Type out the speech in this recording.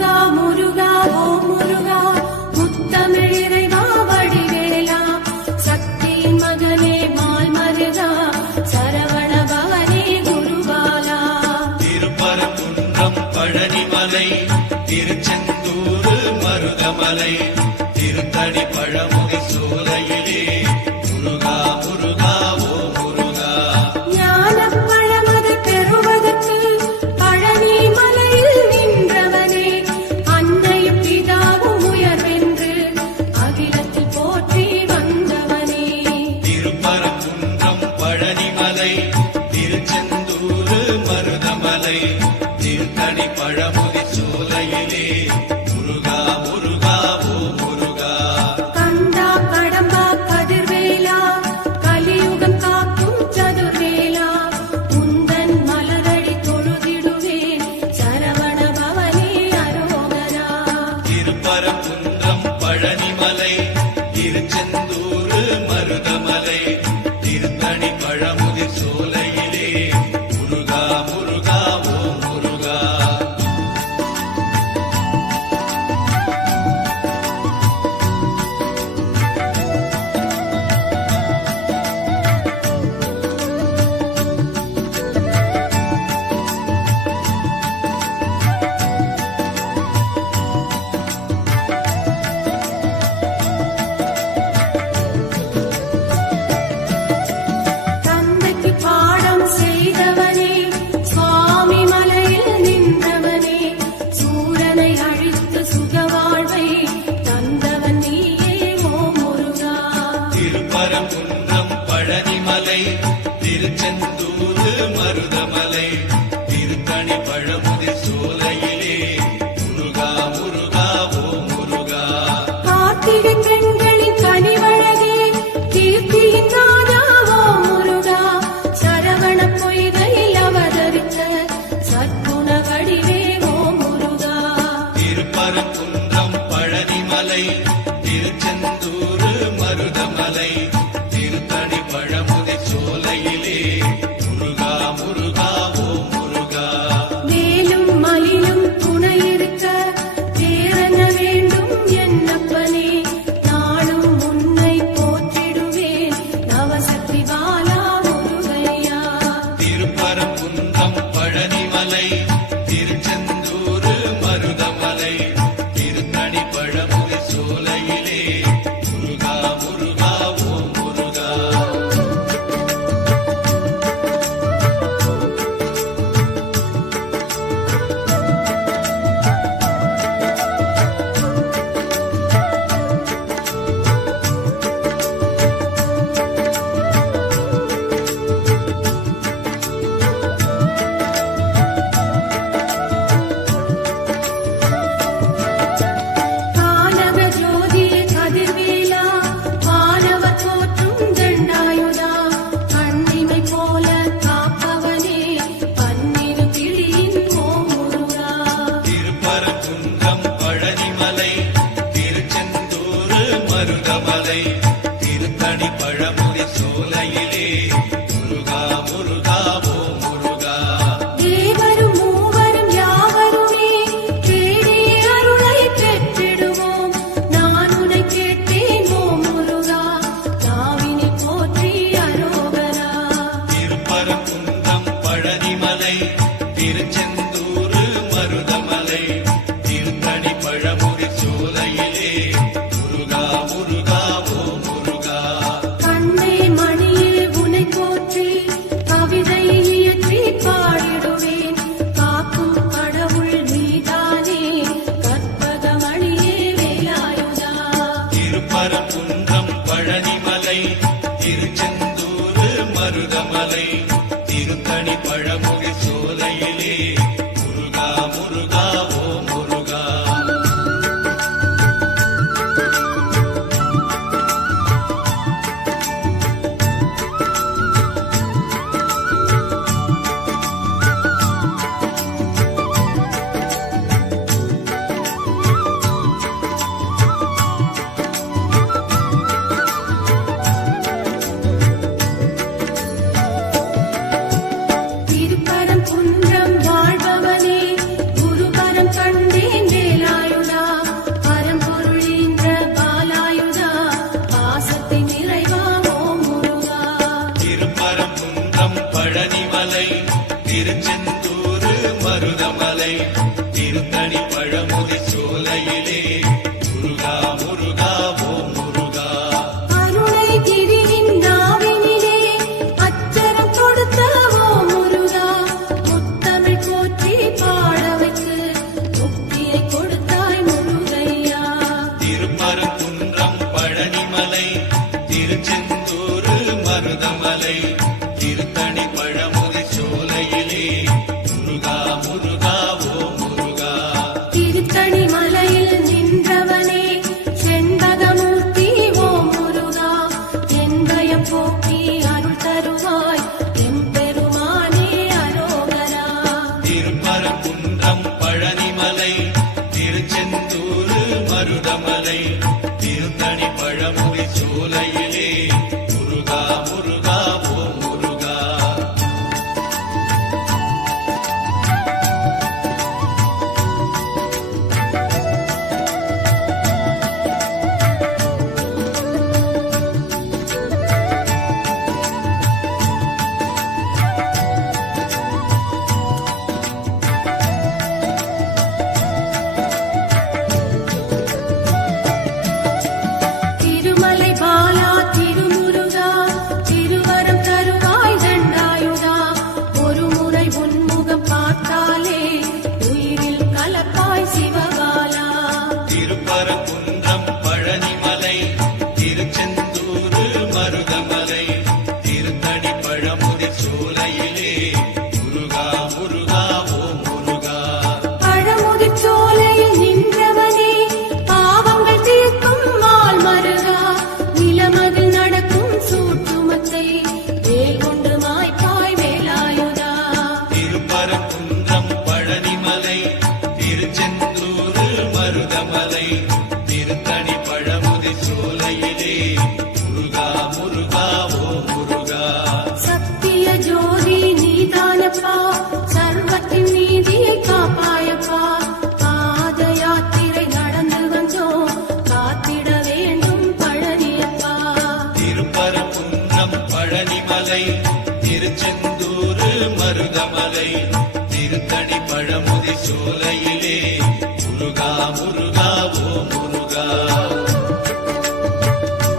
முருகா முருகா ஓ முருகா முத்தமிழ் இறைவா வடிவேலா சக்தியின் மகனே மால் மருகா சரவண பவனே குருபாலா. திருப்பரங்குன்றம் பழனிமலை திருச்செந்தூர் மருதமலை திருத்தணி பழமுகை சோலையிலே முருகா முருகா ஓ முருகா. ஞானப் பழமது பெறுவதற்கு பழனி மலையில் நின்றவனே அன்னையும் பிதாவும் உயர்வென்று அகிலத்தில் போற்றி வந்தவனே. திருப்பரங்குன்றம் பழனிமலை திருச்செந்தூர் மருதமலை திருத்தணி பழமுகை சோலையிலே முருகா முருகா ஓ முருகா. கந்தா கடம்பா கதிர்வேலா கலியுகம் காக்கும் சதுர்வேலா உந்தன் மலரடி தொழுதிடுவேன் சரவண பவனே அரோகரா. திருப்பரங்குன்றம் பழனிமலை திருச்செந்தூர் மருதமலை திருத்தணி பழமுகை சோலையிலே முருகா முருகா ஓ முருகா. தந்தைக்கு பாடம் செய்தவனே சுவாமி மலையில் நின்றவனே சூரனை அழித்து சுகவாழ்வை தந்தவன் நீயே ஓ முருகா. திருப்பரங்குன்றம் பழனிமலை திருச்செந்தூர் மருதமலை திருத்தணி பழமுகை சோலையிலே முருகா முருகா ஓ முருகா. கார்த்திகை பெண்களின் கனிவழகே கீர்த்தியின் ராஜா ஓ முருகா சரவண பொய்கையில் அவதரித்த சத்குண வடிவே ஓ முருகா. திருப்பரங்குன்றம் பழனிமலை திருச்செந்தூர் மருதமலை திருத்தணி பழமுகை சோலையிலே முருகா முருகா ஓ முருகா. வேலும் மயிலும் துணை இருக்க வேறென்ன வேண்டும் என்னப்பனே நாளும் உன்னை போற்றிடுவேன் நவசக்தி பாலா முருகையா. திருப்பரங்குன்றம் பழனிமலை திருச்செந்தூர் மருதமலை திருத்தணி பழமுகை சோலையிலே முருகா முருகா ஓ முருகா. கானக ஜோதியே கதிர்வேலா வானவர் போற்றும் தண்டாயுதா கண்ணிமை போல காப்பவனே பன்னிரு கிளியின் ஓ முருகா. திருப்பரங்குன்றம் பழனிமலை திருச்செந்தூர் மருதமலை திருத்தணி பழமுகை சோலையிலே முருகா முருகா ஓ முருகா. தேவரும் மூவரும் யாவருமே தேடி அருளை பெற்றிடுவோம் நான் உன்னை கேட்டேன் ஓ முருகா நாவினை போற்றி அரோகரா. திருப்பரங்குன்றம் பழனிமலை திருச்செந்தூர் மருதமலை திருத்தணி பழமுகை சோலையிலே முருகா முருகா ஓ முருகா. கண்ணே மணியே உனை போற்றி கவிதை இயற்றி பாடிடுவேன் காக்கும் கடவுள் நீதானே கற்பகமணியே வேலாயுதா. திருப்பரங்குன்றம் பழனிமலை திருச்செந்தூர் மருதமலை திருத்தணி பழமுகை சோலையிலே முருகா முருகா ஓ முருகா. திருப்ப முருகா முருகா